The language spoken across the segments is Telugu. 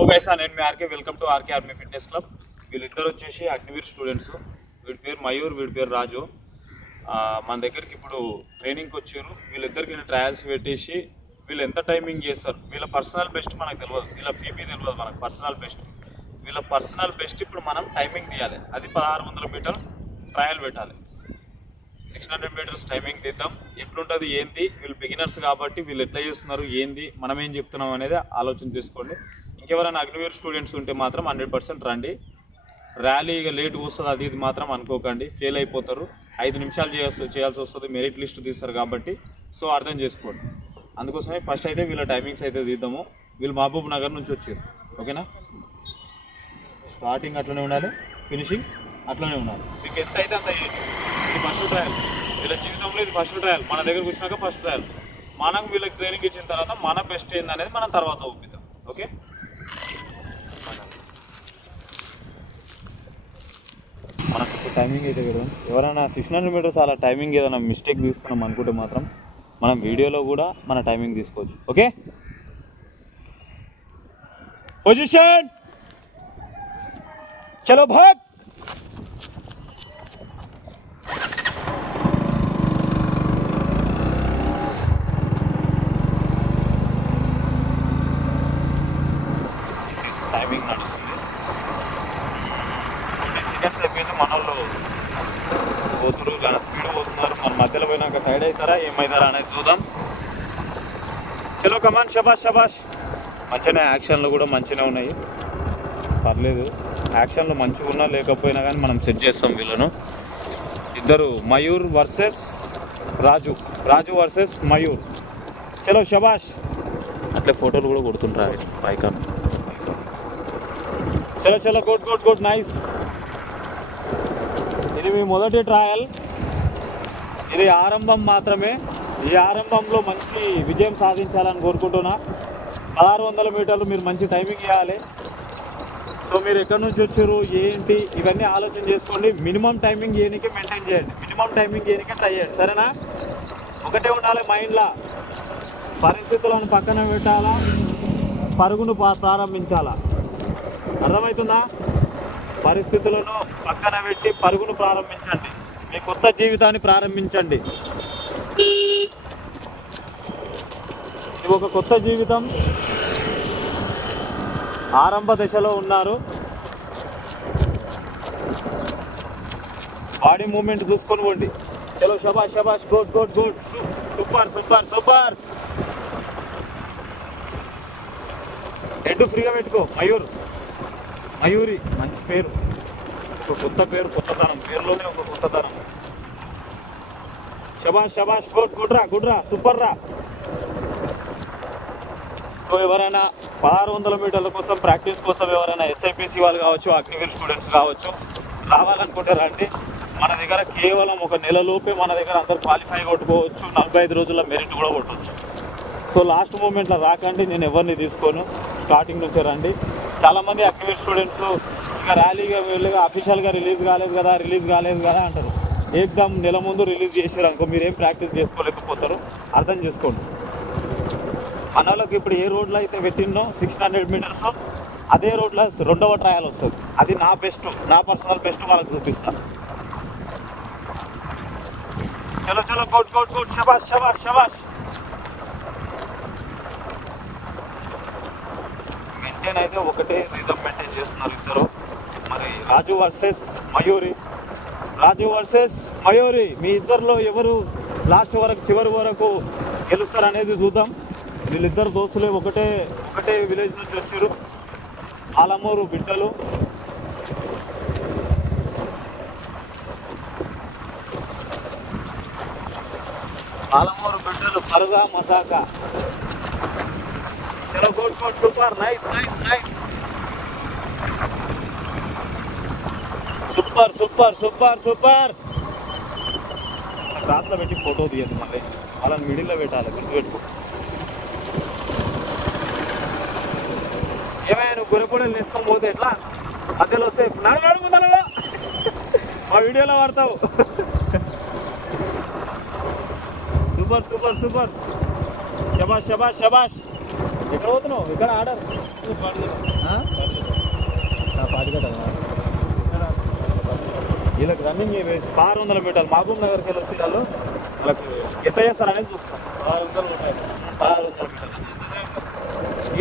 సో గైస్ నేను మీ RK welcome to RK army fitness club. వీళ్ళిద్దరు వచ్చేసి అగ్నివీర్ స్టూడెంట్స్. వీడి పేరు మయూర్, వీడి పేరు రాజు. మన దగ్గరికి ఇప్పుడు ట్రైనింగ్కి వచ్చారు. వీళ్ళిద్దరికి ట్రయల్స్ పెట్టేసి వీళ్ళు ఎంత టైమింగ్ చేస్తారు, వీళ్ళ పర్సనల్ బెస్ట్ మనకు తెలియదు, వీళ్ళ ఫీబీ తెలియదు మనకు. పర్సనల్ బెస్ట్, వీళ్ళ పర్సనల్ బెస్ట్ ఇప్పుడు మనం టైమింగ్ తీయాలి. అది 1600 మీటర్ ట్రయల్ పెట్టాలి. 600 మీటర్స్ టైమింగ్ తీద్దాం. ఎట్లుంటుంది ఏంది, వీళ్ళు బిగినర్స్ కాబట్టి వీళ్ళు ఎట్లా చేస్తున్నారు ఏంది, మనం ఏం చెప్తున్నాం అనేది ఆలోచన చేసుకోండి. ఇంకెవరైనా అగ్నివీర్ స్టూడెంట్స్ ఉంటే మాత్రం 100% రండి. ర్యాలీ ఇక లేట్ వస్తుంది అది ఇది మాత్రం అనుకోకండి, ఫెయిల్ అయిపోతారు. 5 నిమిషాలు చేయాల్సి వస్తుంది, మెరిట్ లిస్ట్ తీస్తారు కాబట్టి. సో అర్థం చేసుకోండి. అందుకోసమే ఫస్ట్ అయితే వీళ్ళ టైమింగ్స్ అయితే తీద్దాము. వీళ్ళు మహబూబ్ నగర్ నుంచి వచ్చారు. ఓకేనా, స్టార్టింగ్ అట్లనే ఉండాలి, ఫినిషింగ్ అట్లనే ఉండాలి. మీకు ఎంత అయితే అంత ఇది ఫస్ట్ ట్రయల్. వీళ్ళ జీవితంలో ఇది ఫస్ట్ ట్రయల్. మన దగ్గరకు వచ్చినాక ఫస్ట్ ట్రయల్. మనం వీళ్ళకి ట్రైనింగ్ ఇచ్చిన తర్వాత మన బెస్ట్ ఏందనేది మనం తర్వాత ఒప్పిద్దాం. ఓకే, మనకు టైమింగ్ అయితే కదా. ఎవరైనా 600 మీటర్స్ అలా టైమింగ్ ఏదైనా మిస్టేక్ తీసుకున్నాం అనుకుంటే మాత్రం మనం వీడియోలో కూడా మన టైమింగ్ తీసుకోవచ్చు. ఓకే, పొజిషన్, చలో భాగ్. టైమింగ్ నడుస్తుంది. సెకండ్స్ అయిపోయింది. మన వాళ్ళు పోతున్నారు, చాలా స్పీడ్ పోతున్నారు. మన మధ్యలో పోయినాక సైడ్ అవుతారా ఏమవుతారా అనేది చూద్దాం. చలో కమాన్, షబాష్ షబాష్. మంచిగానే యాక్షన్లు కూడా మంచిగానే ఉన్నాయి, పర్లేదు. యాక్షన్లు మంచిగా ఉన్నా లేకపోయినా కానీ మనం సెట్ చేస్తాం వీళ్ళను. ఇద్దరు మయూర్ వర్సెస్ రాజు, రాజు వర్సెస్ మయూర్. చలో షబాష్. అట్లే ఫోటోలు కూడా కొడుతుంటారు పైకాన్. చలో చలో, గుడ్ గుడ్ గుడ్, నైస్. ఇది మీ మొదటి ట్రయల్. ఇది ఆరంభం మాత్రమే. ఈ ఆరంభంలో మంచి విజయం సాధించాలని కోరుకుంటున్నా. 1600 మీటర్లు మీరు మంచి టైమింగ్ ఇవ్వాలి. సో మీరు ఎక్కడి నుంచి వచ్చారు ఏంటి ఇవన్నీ ఆలోచన చేసుకోండి. మినిమం టైమింగ్ ఏనికే మెయింటైన్ చేయండి, మినిమం టైమింగ్ ఏనికే ట్రై చేయండి. సరేనా? ఒకటే ఉండాలి మైండ్లో, పరిస్థితులను పక్కన పెట్టాలా, పరుగును ప్రారంభించాలా. అర్థమవుతుందా? పరిస్థితులను పక్కన పెట్టి పరుగును ప్రారంభించండి. మీ కొత్త జీవితాన్ని ప్రారంభించండి. ఇది ఒక కొత్త జీవితం. ఆరంభ దశలో ఉన్నారు. బాడీ మూమెంట్ చూసుకొని పోండి. చలో షబాష్ షబాష్, good good good, super super super. Head ఫ్రీగా పెట్టుకో. మయూర్, మయూరి, మంచి పేరు, ఒక కొత్త పేరు, కొత్తతనం. పేరులోనే ఒక కొత్తతనం. షబాష్ షబాష్, గుడ్ గుడ్ రా, గుడ్ రా, సూపర్ రా. సో ఎవరైనా 1600 మీటర్ల కోసం ప్రాక్టీస్ కోసం ఎవరైనా SIPC వాళ్ళు కావచ్చు, అగ్నివీర్ స్టూడెంట్స్ కావచ్చు, రావాలనుకుంటే రండి. మన దగ్గర కేవలం ఒక నెలలోపే మన దగ్గర అందరు క్వాలిఫై కొట్టుకోవచ్చు. 45 రోజుల మెరిట్ కూడా కొట్టవచ్చు. సో లాస్ట్ మూమెంట్లో రాకండి, నేను ఎవరిని తీసుకోను. స్టార్టింగ్ నుంచే రండి. చాలామంది అగ్నివీర్ స్టూడెంట్స్ ఇక ర్యాలీగా వీళ్ళుగా అఫీషియల్గా రిలీజ్ కాలేదు కదా అంటారు. ఏకదమ్ నెల ముందు రిలీజ్ చేసారు అనుకో, మీరేం ప్రాక్టీస్ చేసుకోలేకపోతారు. అర్థం చేసుకోండి. మన వాళ్ళకి ఇప్పుడు ఏ రోడ్లో అయితే పెట్టిందో 600 మీటర్స్, అదే రోడ్లో 2వ ట్రయల్ వస్తుంది. అది నా బెస్ట్, నా పర్సనల్ బెస్ట్ వాళ్ళకి చూపిస్తాను. చలో చలో, గుడ్ గుడ్ గుడ్, షబాష్ షబాష్ షబాష్. మెయింటైన్ అయితే ఒకటే రిథమ్ మెయింటైన్ చేస్తున్నారు ఇద్దరు. మరి రాజు వర్సెస్ మయూరి, రాజు వర్సెస్ మయూరి. మీ ఇద్దరిలో ఎవరు లాస్ట్ వరకు, చివరి వరకు గెలుస్తారు అనేది చూద్దాం. వీళ్ళిద్దరు దోస్తులే, ఒకటే విలేజ్ నుంచి వచ్చారు. ఆలమూరు బిడ్డలు. ఆలమూరు బిడ్డలు, పరుగా మసాకా. చలో good good, super, nice nice nice, super super super super. క్లాస్లో పెట్టి ఫోటో తీయదు, మళ్ళీ వాళ్ళని మిడిల్లో పెట్టాలి, గుర్తుపెట్టుకో. ఏమైనా నువ్వు గురపూడలు తీసుకొని పోతే ఎట్లా? మధ్యలో వస్తే నడుగు మా వీడియోలో వాడతావు. సూపర్ సూపర్ సూపర్, శబాష్ శబాష్ శబాష్. ఎక్కడ పోతున్నావు? ఇక్కడ ఆర్డర్ వీళ్ళకి రన్నింగ్ 600 మీటర్లు మహబూబ్ నగర్కి వెళ్ళి వచ్చి వాళ్ళు వాళ్ళకి ఎంత చేస్తారనేది చూస్తాం. 600 మీటర్లు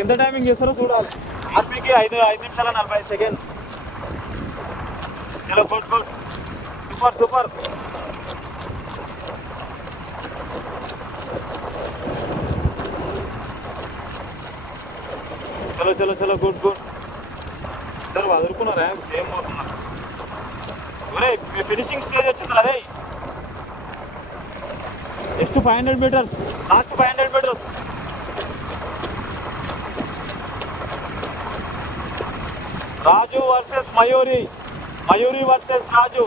ఎంత టైమింగ్ చేస్తారో చూడాలి. ఆర్మీకి 5 నిమిషాల 45 సెకండ్స్. చలో గుడ్ గుడ్ సూపర్ సూపర్. చలో చలో చలో గుడ్ గుడ్. ఇద్దరు వదులుకున్నారా? సేమ్ పోతున్నారు. ఒరే ఫినిషింగ్ స్టేజ్ వచ్చింది అదే. Next 500 metres, last 500 metres. Raju versus Mayuri, Mayuri versus Raju.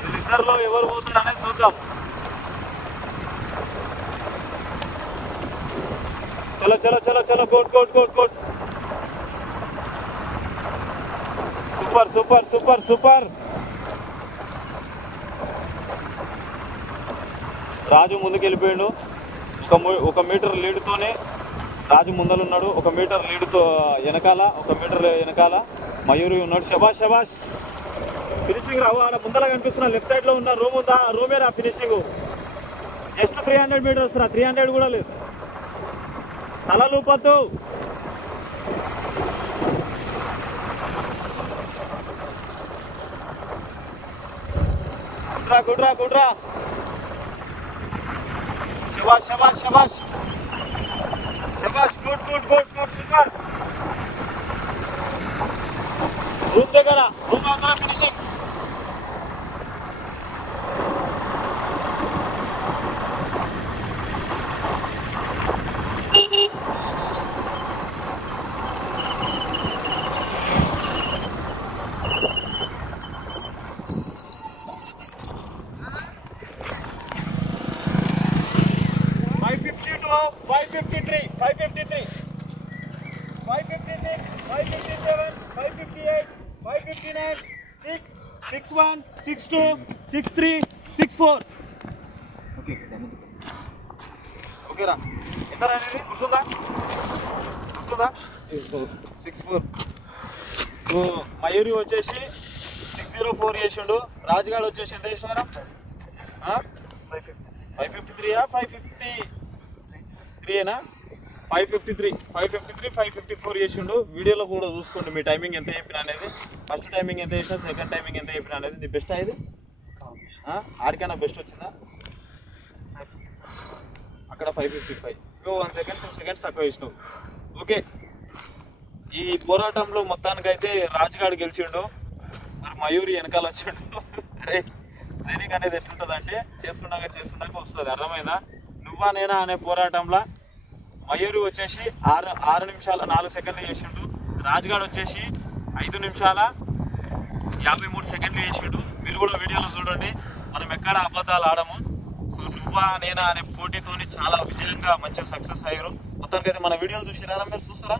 వీళ్ళిద్దరిలో ఎవరు పోతారు అనేది చూద్దాం. చలో చలో చలో చలో good good good good. Super super super super. Raju ముందుకెళ్ళిపోయాడు. 1 మీటర్ లీడ్తోనే రాజు ముందలున్నాడు. 1 మీటర్ లీడ్తో వెనకాల, 1 మీటర్ వెనకాల మయూరి ఉన్నాడు. శబాష్ శబాష్. ఫినిషింగ్ రావు. ఆడ ముందర కనిపిస్తున్నా లెఫ్ట్ సైడ్ లో ఉన్న రూమ్ ఉందా? రూమేరా ఫినిషింగ్. జస్ట్ 300 మీటర్స్ రా. 300 కూడా లేదు. తల లూపద్దు. గుడ్రా గుడ్రా గుడ్రా. శబాష్ శబాష్ శబాష్ శబాష్. Good good good good super. Room దగ్గర, రూమ్ అవతల ఫినిషింగ్. ఓకేరా? ఎంత అనేది గుర్తుందా? గుర్తుందా? 6'4". సో మయూరి వచ్చేసి 6'04" చేసిండు. రాజుగాడు వచ్చేసి ఎంత చేసినారా? 553 553 553 554 చేసిండు. వీడియోలో కూడా చూసుకోండి మీ టైమింగ్ ఎంత చెప్పిన అనేది. ఫస్ట్ టైమింగ్ ఎంత చేసినా, సెకండ్ టైమింగ్ ఎంత చెప్పిన అనేది. నీ బెస్ట్ అయ్యేది ఆడికైనా బెస్ట్ వచ్చిందా? అక్కడ 555. 1 సెకండ్ 2 సెకండ్స్ తక్కువ చేసినావు. ఓకే, ఈ పోరాటంలో మొత్తానికైతే రాజుగాడు గెలిచిండు. మరి మయూరి వెనకాల వచ్చిండు. అరే ట్రైనింగ్ అనేది ఎట్లుంటుంది అంటే చేస్తుండగా వస్తుంది. అర్థమైందా? నువ్వా నేనా అనే పోరాటంలో మయూరి వచ్చేసి 6 నిమిషాల 4 సెకండ్లు చేసిండు. రాజుగాడు వచ్చేసి 5 నిమిషాల 53 సెకండ్లు చేసిండు. మీరు కూడా వీడియోలో చూడండి. మనం ఎక్కడ అబద్ధాలు ఆడము. సో నువ్వా నేనా అనే పోటీతోని చాలా విజయంగా మంచిగా సక్సెస్ అయ్యారు. మొత్తానికి అయితే మన వీడియోలు చూసినారా? మీరు చూస్తారా?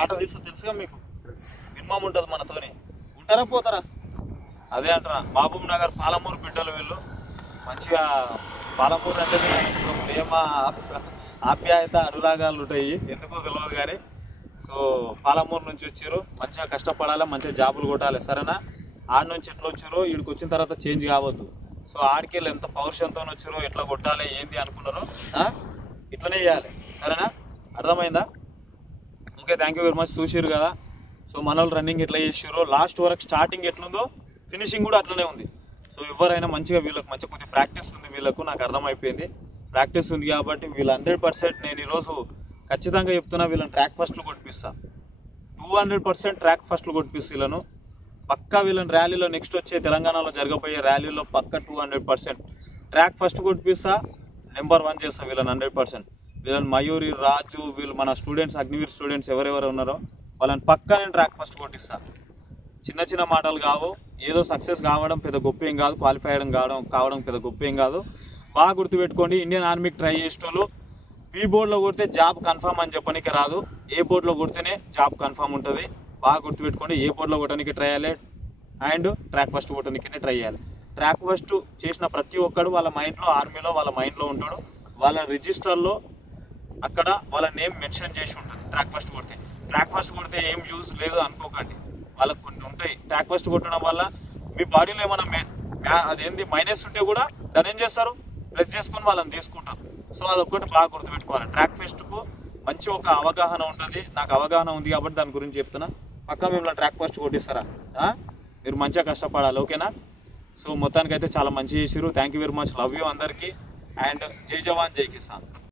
ఆట తీస్తే తెలుసుగా మీకు. మినిమం ఉంటుంది మనతోని. ఉంటారా పోతారా? అదే అంటారా. మహబూబ్ నగర్ పాలమూరు బిడ్డలు వీళ్ళు. మంచిగా పాలమూరు అంటే ప్రేమ ఆప్యాయత అనురాగాలు ఉంటాయి. ఎందుకో తెలియదు కానీ. సో పాలమూరు నుంచి వచ్చారు. మంచిగా కష్టపడాలి, మంచిగా జాబులు కొట్టాలి. సరేనా? ఆడ నుంచి ఎట్లా వచ్చారో వీడికి వచ్చిన తర్వాత చేంజ్ కావద్దు. సో ఆడికి వెళ్ళి ఎంత పౌరుషంతో వచ్చారో, ఎట్లా కొట్టాలి ఏంది అనుకున్నారో ఇట్లనే చేయాలి. సరేనా? అర్థమైందా? Okay, thank you very much. చూసారు కదా. సో మన వాళ్ళు రన్నింగ్ ఎట్లా చేసారో, లాస్ట్ వరకు స్టార్టింగ్ ఎట్లుందో ఫినిషింగ్ కూడా అట్లనే ఉంది. సో ఎవరైనా మంచిగా వీళ్ళకి మంచిగా కొద్దిగా ప్రాక్టీస్ ఉంది. వీళ్ళకు నాకు అర్థమైపోయింది. ప్రాక్టీస్ ఉంది కాబట్టి వీళ్ళు 100% నేను ఈరోజు ఖచ్చితంగా చెప్తున్నా, వీళ్ళని ట్రాక్ ఫస్ట్లు కొట్టిపిస్తా. 200% ట్రాక్ ఫస్ట్లు కొట్టిపిస్తా. వీళ్ళను పక్కా వీళ్ళని ర్యాలీలో నెక్స్ట్ వచ్చే తెలంగాణలో జరగబోయే ర్యాలీలో పక్కా 200% ట్రాక్ ఫస్ట్ కొట్టిపిస్తా. నెంబర్ 1 చేస్తా వీళ్ళని 100%. వీళ్ళని మయూరి, రాజు, వీళ్ళు మన స్టూడెంట్స్, అగ్నివీర్ స్టూడెంట్స్ ఎవరెవరు ఉన్నారో వాళ్ళని పక్కా నేను ట్రాక్ ఫస్ట్ కొట్టిస్తా. చిన్న చిన్న మాటలు కావు. ఏదో సక్సెస్ కావడం పెద్ద గొప్ప ఏం కాదు. క్వాలిఫై కావడం పెద్ద గొప్ప ఏం కాదు. బాగా గుర్తుపెట్టుకోండి. ఇండియన్ ఆర్మీకి ట్రై చేసేటోళ్ళు బీ బోర్డులో కొడితే జాబ్ కన్ఫర్మ్ అని చెప్పడానికి రాదు. ఏ బోర్డులో కొడితేనే జాబ్ కన్ఫర్మ్ ఉంటుంది. బాగా గుర్తుపెట్టుకోండి. ఏ బోర్డులో కొట్టడానికి ట్రై చేయాలి అండ్ ట్రాక్ ఫస్ట్ కొట్టడానికే ట్రై చేయాలి. ట్రాక్ ఫస్ట్ చేసిన ప్రతి ఒక్కడు వాళ్ళ మైండ్లో, ఆర్మీలో వాళ్ళ మైండ్లో ఉంటాడు. వాళ్ళ రిజిస్టర్లో అక్కడ వాళ్ళ నేమ్ మెన్షన్ చేసి ఉంటుంది ట్రాక్ ఫస్ట్ కొడితే. ట్రాక్ ఫస్ట్ కొడితే ఏం యూజ్ లేదు అనుకోకండి. వాళ్ళకి కొన్ని ఉంటాయి. ట్రాక్ ఫస్ట్ కొట్టడం వల్ల మీ బాడీలో ఏమైనా అదేంది మైనస్ ఉంటే కూడా దాన్ని ఏం చేస్తారు, ప్రెస్ చేసుకొని వాళ్ళని తీసుకుంటారు. సో అదొక్కటి బాగా గుర్తుపెట్టుకోవాలి. ట్రాక్ ఫెస్ట్కు మంచి ఒక అవగాహన ఉంటుంది. నాకు అవగాహన ఉంది కాబట్టి దాని గురించి చెప్తున్నా. పక్కా మిమ్మల్ని ట్రాక్ ఫస్ట్ కొట్టిస్తారా? మీరు మంచిగా కష్టపడాలి, ఓకేనా? సో మొత్తానికైతే చాలా మంచి చేసిరు. Thank you very much. Love you అందరికీ. అండ్ జై జవాన్ జై కిసాన్.